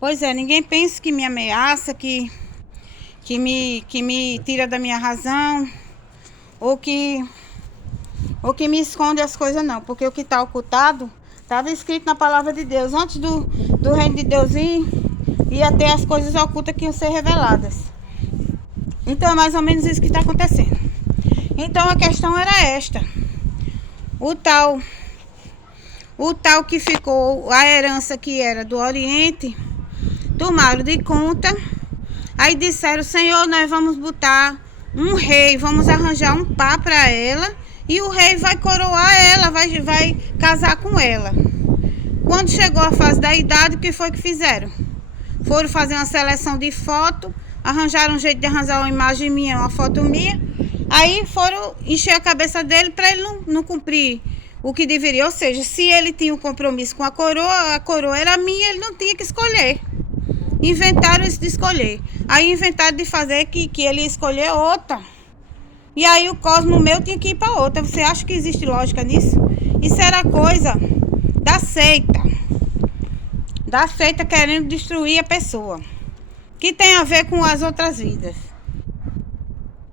Pois é, ninguém pensa que me ameaça, que me tira da minha razão, ou que, ou que me esconde as coisas, não. Porque o que está ocultado estava escrito na palavra de Deus. Antes do reino de Deus ir, ia ter as coisas ocultas que iam ser reveladas. Então é mais ou menos isso que está acontecendo. Então a questão era esta. O tal que ficou, a herança que era do Oriente, tomaram de conta. Aí disseram: Senhor, nós vamos botar um rei, vamos arranjar um par para ela, e o rei vai coroar ela, vai casar com ela. Quando chegou a fase da idade, o que foi que fizeram? Foram fazer uma seleção de foto, arranjaram um jeito de arranjar uma imagem minha, uma foto minha. Aí foram encher a cabeça dele para ele não cumprir o que deveria. Ou seja, se ele tinha um compromisso com a coroa era minha, ele não tinha que escolher. Inventaram isso de escolher. Aí inventaram de fazer que ele ia escolher outra. E aí o cosmo meu tinha que ir para outra. Você acha que existe lógica nisso? Isso era coisa da seita. Da seita querendo destruir a pessoa. Que tem a ver com as outras vidas.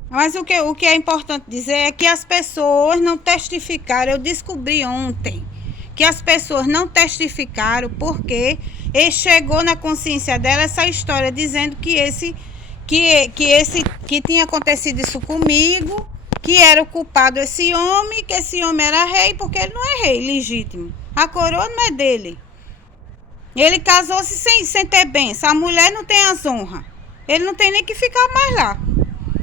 Mas o que é importante dizer é que as pessoas não testificaram. Eu descobri ontem que as pessoas não testificaram porque chegou na consciência dela essa história dizendo que tinha acontecido isso comigo, que era o culpado esse homem, que esse homem era rei, porque ele não é rei legítimo. A coroa não é dele. Ele casou-se sem ter bênção. A mulher não tem as honras. Ele não tem nem que ficar mais lá.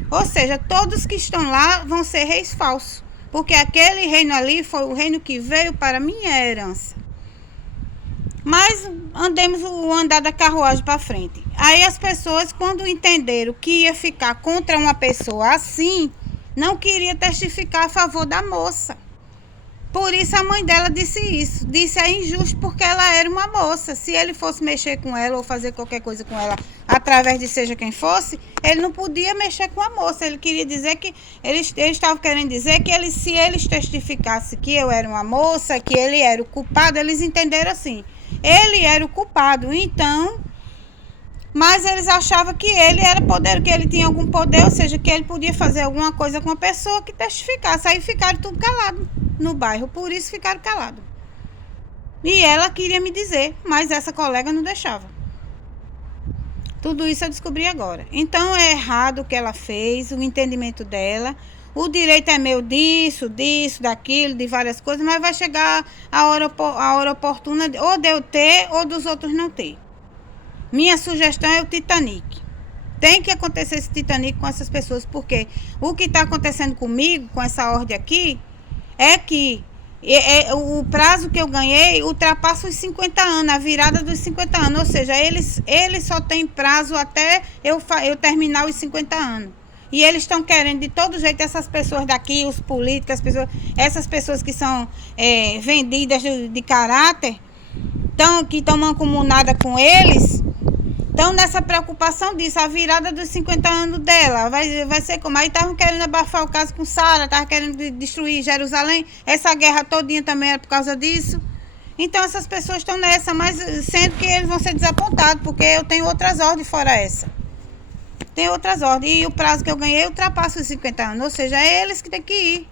Ou seja, todos que estão lá vão ser reis falsos. Porque aquele reino ali foi o reino que veio para minha herança. Mas andemos o andar da carruagem para frente. Aí as pessoas, quando entenderam que ia ficar contra uma pessoa assim, não queria testificar a favor da moça. Por isso a mãe dela disse isso. Disse: é injusto porque ela era uma moça. Se ele fosse mexer com ela ou fazer qualquer coisa com ela, através de seja quem fosse, ele não podia mexer com a moça. Ele queria dizer que... Eles estavam querendo dizer que se eles testificassem que eu era uma moça, que ele era o culpado, eles entenderam assim. Ele era o culpado, então... Mas eles achavam que ele era poder, que ele tinha algum poder, ou seja, que ele podia fazer alguma coisa com a pessoa que testificasse. Aí ficaram tudo calados no bairro, por isso ficaram calados. E ela queria me dizer, mas essa colega não deixava. Tudo isso eu descobri agora. Então é errado o que ela fez, o entendimento dela. O direito é meu disso, daquilo, de várias coisas, mas vai chegar a hora oportuna, ou de eu ter, ou dos outros não ter. Minha sugestão é o Titanic. Tem que acontecer esse Titanic com essas pessoas, porque o que está acontecendo comigo, com essa ordem aqui, é que o prazo que eu ganhei ultrapassa os 50 anos, a virada dos 50 anos. Ou seja, eles só têm prazo até eu terminar os 50 anos. E eles estão querendo, de todo jeito, essas pessoas daqui, os políticos, essas pessoas que são vendidas de caráter, que estão mancomunadas com eles, estão nessa preocupação disso. A virada dos 50 anos dela vai ser como? Aí estavam querendo abafar o caso com Sara, estavam querendo destruir Jerusalém. Essa guerra todinha também era por causa disso. Então essas pessoas estão nessa, mas sendo que eles vão ser desapontados, porque eu tenho outras ordens fora essa. Tem outras ordens. E o prazo que eu ganhei ultrapassa os 50 anos. Ou seja, é eles que têm que ir.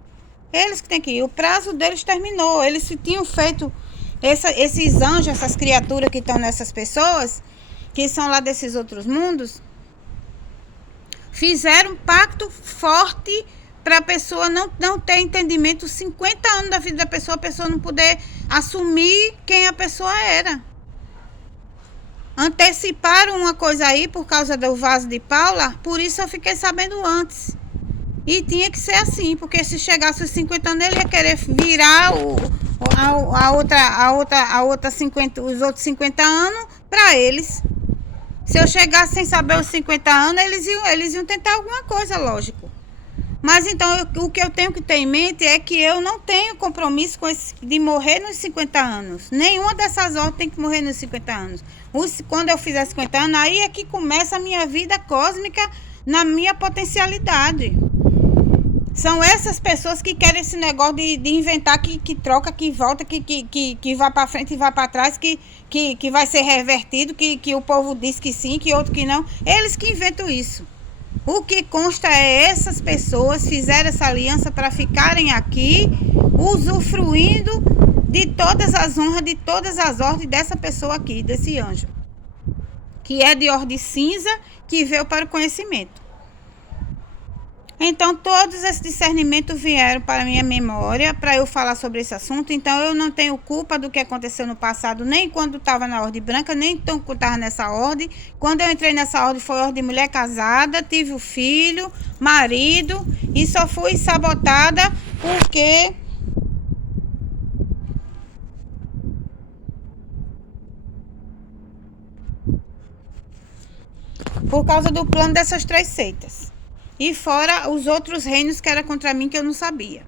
Eles que têm que ir. O prazo deles terminou. Eles tinham feito esses anjos, essas criaturas que estão nessas pessoas, que são lá desses outros mundos, fizeram um pacto forte para a pessoa não ter entendimento. 50 anos da vida da pessoa, a pessoa não poder assumir quem a pessoa era. Anteciparam uma coisa aí por causa do vaso de Paula, por isso eu fiquei sabendo antes. E tinha que ser assim, porque se chegasse os 50 anos, ele ia querer virar os outros 50 anos para eles. Se eu chegasse sem saber os 50 anos, eles iam tentar alguma coisa, lógico. Mas então, o que eu tenho que ter em mente é que eu não tenho compromisso de morrer nos 50 anos. Nenhuma dessas ordens tem que morrer nos 50 anos. Quando eu fizer 50 anos, aí é que começa a minha vida cósmica na minha potencialidade. São essas pessoas que querem esse negócio de inventar que troca, que volta, que vai para frente e vai para trás, que vai ser revertido, que o povo diz que sim, que outro que não. Eles que inventam isso. O que consta é essas pessoas fizeram essa aliança para ficarem aqui usufruindo de todas as honras, de todas as ordens dessa pessoa aqui, desse anjo, que é de ordem cinza, que veio para o conhecimento. Então, todos esses discernimentos vieram para a minha memória, para eu falar sobre esse assunto. Então, eu não tenho culpa do que aconteceu no passado, nem quando estava na ordem branca, nem quando estava nessa ordem. Quando eu entrei nessa ordem, foi ordem de mulher casada, tive o filho, marido, e só fui sabotada porque... por causa do plano dessas 3 seitas. E fora os outros reinos que era contra mim que eu não sabia.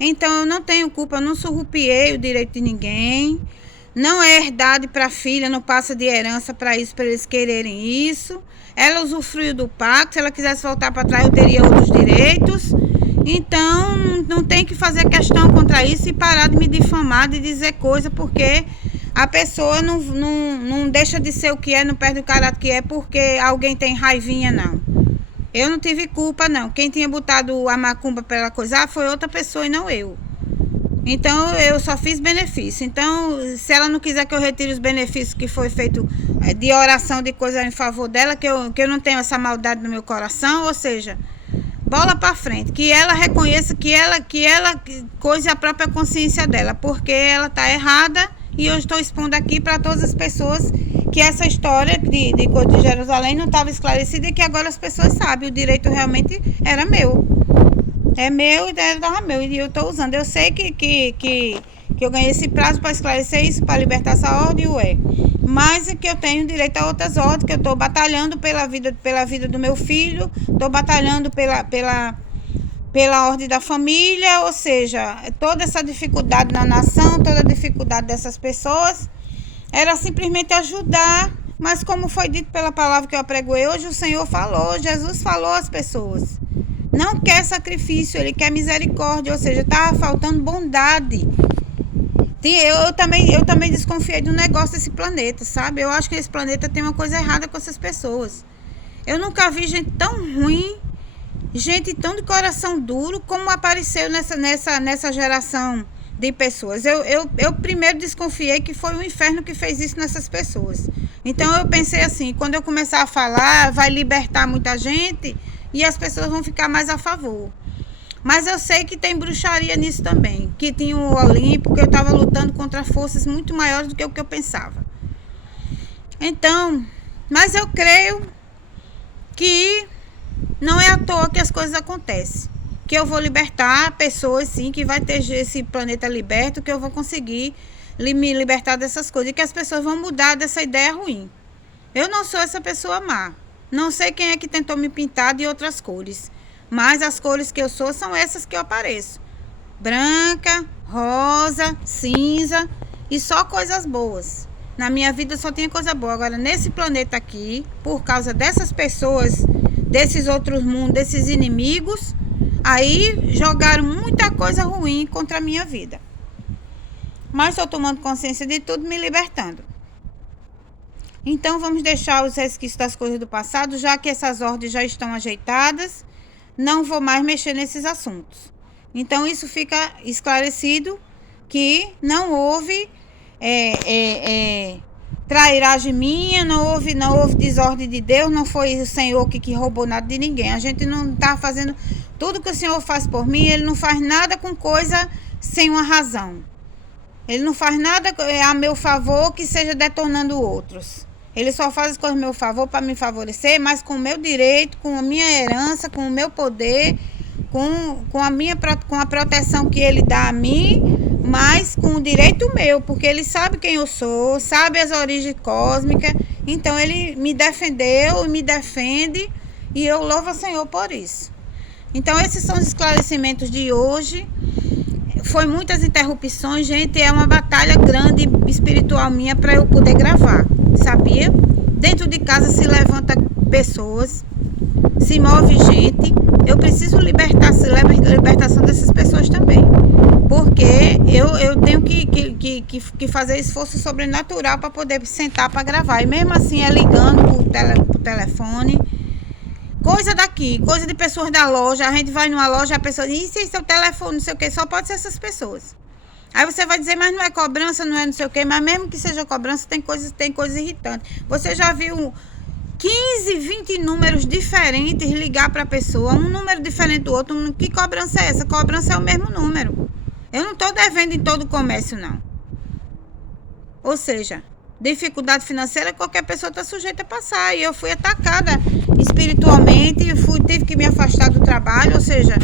Então eu não tenho culpa, eu não surrupiei o direito de ninguém. Não é herdade para a filha, não passa de herança para isso, para eles quererem isso. Ela usufruiu do pacto, se ela quisesse voltar para trás eu teria outros direitos. Então não tem que fazer questão contra isso e parar de me difamar, de dizer coisa, porque a pessoa não deixa de ser o que é, não perde o caráter que é porque alguém tem raivinha, não. Eu não tive culpa, não. Quem tinha botado a macumba para ela coisar foi outra pessoa e não eu. Então, eu só fiz benefício. Então, se ela não quiser que eu retire os benefícios que foi feito de oração, de coisa em favor dela, que eu não tenho essa maldade no meu coração, ou seja, bola para frente. Que ela reconheça que ela coise a própria consciência dela, porque ela está errada e eu estou expondo aqui para todas as pessoas que essa história de Jerusalém não estava esclarecida e que agora as pessoas sabem, o direito realmente era meu. É meu e era meu, e eu estou usando. Eu sei que eu ganhei esse prazo para esclarecer isso, para libertar essa ordem, mas que eu tenho direito a outras ordens, que eu estou batalhando pela vida do meu filho, estou batalhando pela ordem da família, ou seja, toda essa dificuldade na nação, toda a dificuldade dessas pessoas, era simplesmente ajudar, mas como foi dito pela palavra que eu apregoei hoje, o Senhor falou, Jesus falou às pessoas, não quer sacrifício, ele quer misericórdia, ou seja, estava faltando bondade. Eu também desconfiei do negócio desse planeta, sabe? Eu acho que esse planeta tem uma coisa errada com essas pessoas. Eu nunca vi gente tão ruim, gente tão de coração duro, como apareceu nessa geração de pessoas. Eu primeiro desconfiei que foi o inferno que fez isso nessas pessoas. Então eu pensei assim, quando eu começar a falar, vai libertar muita gente e as pessoas vão ficar mais a favor. Mas eu sei que tem bruxaria nisso também, que tinha o Olimpo, que eu estava lutando contra forças muito maiores do que o que eu pensava. Então, mas eu creio que não é à toa que as coisas acontecem. Que eu vou libertar pessoas, sim, que vai ter esse planeta liberto, que eu vou conseguir me libertar dessas coisas. E que as pessoas vão mudar dessa ideia ruim. Eu não sou essa pessoa má. Não sei quem é que tentou me pintar de outras cores. Mas as cores que eu sou são essas que eu apareço. Branca, rosa, cinza e só coisas boas. Na minha vida só tinha coisa boa. Agora, nesse planeta aqui, por causa dessas pessoas, desses outros mundos, desses inimigos, aí jogaram muita coisa ruim contra a minha vida. Mas estou tomando consciência de tudo, me libertando. Então, vamos deixar os resquícios das coisas do passado, já que essas ordens já estão ajeitadas. Não vou mais mexer nesses assuntos. Então, isso fica esclarecido que não houve trairagem minha, não houve desordem de Deus, não foi o Senhor que roubou nada de ninguém. A gente não está fazendo tudo que o Senhor faz por mim, Ele não faz nada com coisa sem uma razão. Ele não faz nada a meu favor que seja detonando outros. Ele só faz as coisas a meu favor para me favorecer, mas com o meu direito, com a minha herança, com o meu poder, com a proteção que ele dá a mim, mas com o direito meu, porque ele sabe quem eu sou, sabe as origens cósmicas, então ele me defendeu e me defende, e eu louvo ao Senhor por isso. Então esses são os esclarecimentos de hoje. Foi muitas interrupções, gente, é uma batalha grande espiritual minha para eu poder gravar, sabia? Dentro de casa se levanta pessoas, se move gente, eu preciso libertação dessas pessoas também. Porque eu tenho que fazer esforço sobrenatural para poder sentar para gravar. E mesmo assim é ligando por telefone. Coisa daqui, coisa de pessoas da loja. A gente vai numa loja, a pessoa diz, e seu telefone, não sei o que, só pode ser essas pessoas. Aí você vai dizer, mas não é cobrança, não é não sei o que, mas mesmo que seja cobrança, tem coisas irritantes. Você já viu 15, 20 números diferentes ligar para a pessoa, um número diferente do outro? Que cobrança é essa? Cobrança é o mesmo número. Eu não estou devendo em todo o comércio, não. Ou seja, dificuldade financeira qualquer pessoa está sujeita a passar. E eu fui atacada espiritualmente, tive que me afastar do trabalho, ou seja,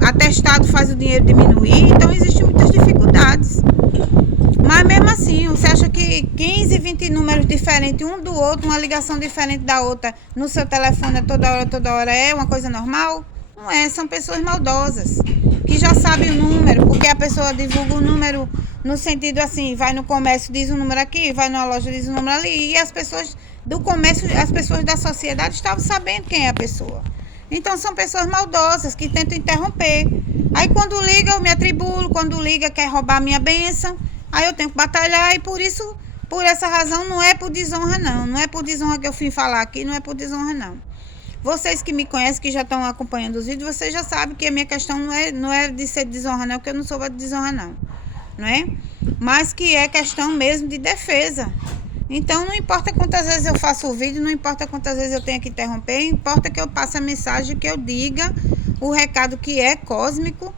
atestado faz o dinheiro diminuir, então existem muitas dificuldades. Mas mesmo assim, você acha que 15, 20 números diferentes um do outro, uma ligação diferente da outra no seu telefone toda hora é uma coisa normal? Não é, são pessoas maldosas, que já sabem o número, porque a pessoa divulga o número no sentido assim, vai no comércio, diz um número aqui, vai numa loja, diz um número ali, e as pessoas do comércio, as pessoas da sociedade estavam sabendo quem é a pessoa. Então são pessoas maldosas que tentam interromper. Aí quando liga eu me atribulo, quando liga quer roubar a minha bênção, aí eu tenho que batalhar e por essa razão não é por desonra não, não é por desonra que eu fui falar aqui, não é por desonra não. Vocês que me conhecem, que já estão acompanhando os vídeos, vocês já sabem que a minha questão não é de ser desonra não, porque eu não sou de desonra não é? Mas que é questão mesmo de defesa. Então não importa quantas vezes eu faço o vídeo, não importa quantas vezes eu tenho que interromper, importa que eu passe a mensagem, que eu diga o recado que é cósmico,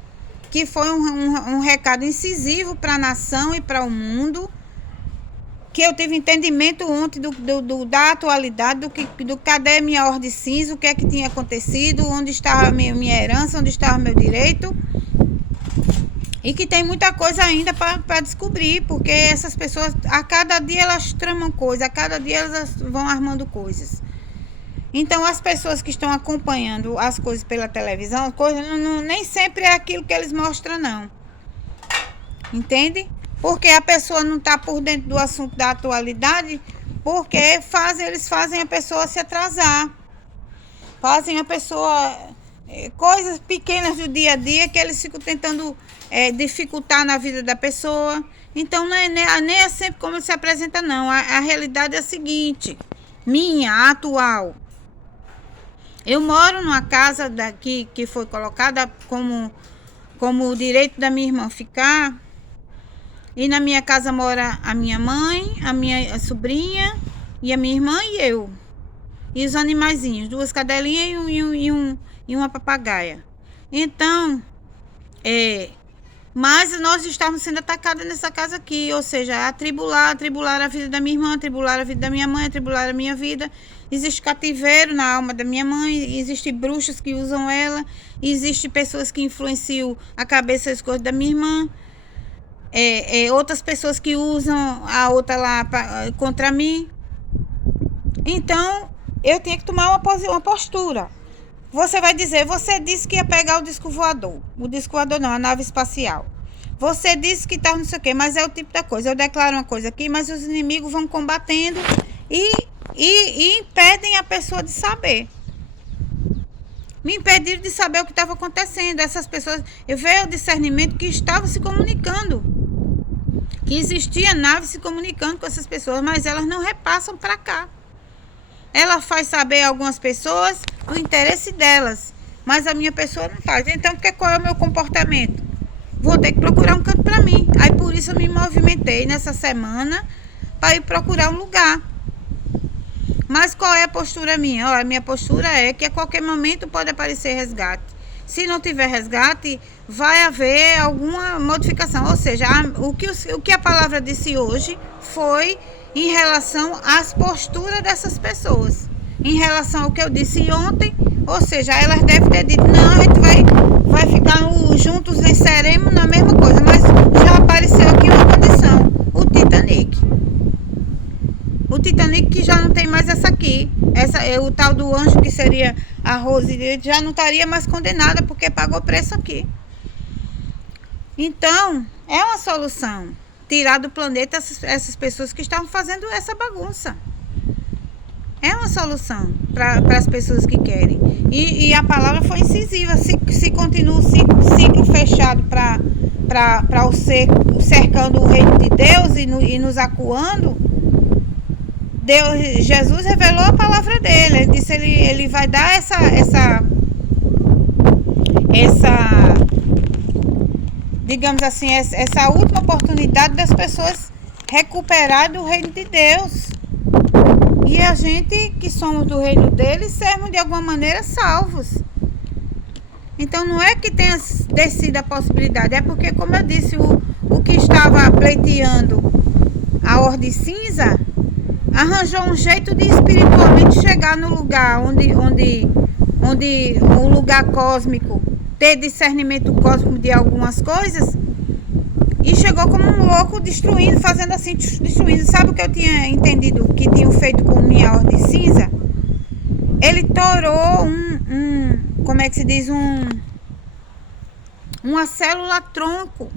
que foi um recado incisivo para a nação e para o mundo, que eu tive entendimento ontem da atualidade, do cadê minha ordem cinza, o que é que tinha acontecido, onde estava a minha herança, onde estava o meu direito. E que tem muita coisa ainda para descobrir, porque essas pessoas, a cada dia elas tramam coisas, a cada dia elas vão armando coisas. Então as pessoas que estão acompanhando as coisas pela televisão, nem sempre é aquilo que eles mostram não. Entende? Porque a pessoa não está por dentro do assunto da atualidade, porque eles fazem a pessoa se atrasar. Fazem a pessoa... coisas pequenas do dia a dia que eles ficam tentando dificultar na vida da pessoa. Então nem é sempre como se apresenta não. A realidade é a seguinte, minha, atual. Eu moro numa casa daqui que foi colocada como o direito da minha irmã ficar. E na minha casa mora a minha mãe, a minha sobrinha e a minha irmã e eu. E os animaizinhos, 2 cadelinhas e uma papagaia. Então, mas nós estávamos sendo atacados nessa casa aqui, ou seja, atribular a vida da minha irmã, atribular a vida da minha mãe, atribular a minha vida. Existe cativeiro na alma da minha mãe, existe bruxas que usam ela, existe pessoas que influenciam a cabeça e as coisas da minha irmã, outras pessoas que usam a outra lá contra mim. Então, eu tinha que tomar uma postura. Você vai dizer, você disse que ia pegar o disco voador. O disco voador não, a nave espacial. Você disse que tá não sei o quê, mas é o tipo da coisa. Eu declaro uma coisa aqui, mas os inimigos vão combatendo e impedem a pessoa de saber. Me impediram de saber o que estava acontecendo. Essas pessoas, eu vejo o discernimento que estavam se comunicando. Que existia nave se comunicando com essas pessoas, mas elas não repassam para cá. Ela faz saber a algumas pessoas o interesse delas, mas a minha pessoa não faz. Então, qual é o meu comportamento? Vou ter que procurar um canto para mim. Aí, por isso, eu me movimentei nessa semana para ir procurar um lugar. Mas qual é a postura minha? Olha, a minha postura é que a qualquer momento pode aparecer resgate. Se não tiver resgate, vai haver alguma modificação. Ou seja, o que a palavra disse hoje foi em relação às posturas dessas pessoas. Em relação ao que eu disse ontem, ou seja, elas devem ter dito, não, a gente vai ficar juntos, venceremos na mesma coisa. Mas já apareceu aqui uma condição, o Titanic. O Titanic que já não tem mais essa aqui. O tal do anjo que seria a Rose, já não estaria mais condenada porque pagou preço aqui. Então, é uma solução. Tirar do planeta essas pessoas que estavam fazendo essa bagunça. É uma solução para as pessoas que querem. E a palavra foi incisiva. Se continua o ciclo fechado para o cercando o reino de Deus e nos acuando, Jesus revelou a palavra dele. Ele disse que ele vai dar essa digamos assim, essa última oportunidade das pessoas recuperar do reino de Deus. E a gente que somos do reino dele, sermos de alguma maneira salvos. Então não é que tenha descido a possibilidade, é porque, como eu disse, o que estava pleiteando a Ordem Cinza arranjou um jeito de espiritualmente chegar no lugar onde o lugar cósmico, ter discernimento cósmico de algumas coisas, e chegou como um louco, destruindo, fazendo assim, destruindo. Sabe o que eu tinha entendido que tinham feito com minha Ordem Cinza? Ele torou como é que se diz, uma célula tronco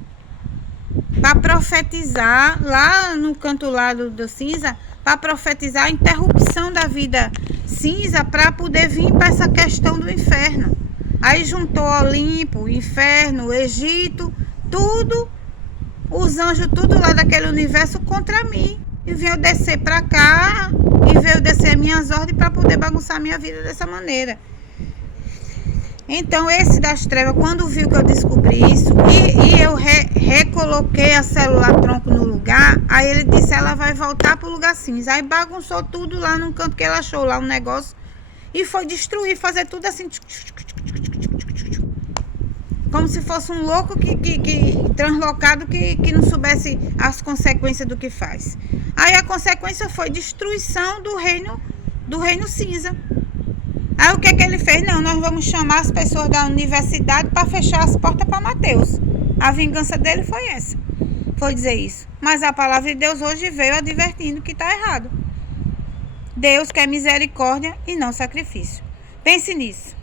para profetizar lá no canto lado do cinza, para profetizar a interrupção da vida cinza, para poder vir para essa questão do inferno. Aí juntou Olimpo, inferno, Egito, tudo, os anjos tudo lá daquele universo contra mim, e veio descer para cá e veio descer minhas ordens para poder bagunçar minha vida dessa maneira. Então esse das trevas, quando viu que eu descobri isso e eu recoloquei a célula tronco no lugar, aí ele disse, ela vai voltar pro lugar cinza. Aí bagunçou tudo lá num canto que ele achou lá um negócio e foi destruir, fazer tudo assim, como se fosse um louco que translocado que não soubesse as consequências do que faz. Aí a consequência foi destruição do reino cinza. Aí o que ele fez? Não, nós vamos chamar as pessoas da universidade para fechar as portas para Mateus. A vingança dele foi essa. Foi dizer isso. Mas a palavra de Deus hoje veio advertindo que está errado. Deus quer misericórdia e não sacrifício. Pense nisso.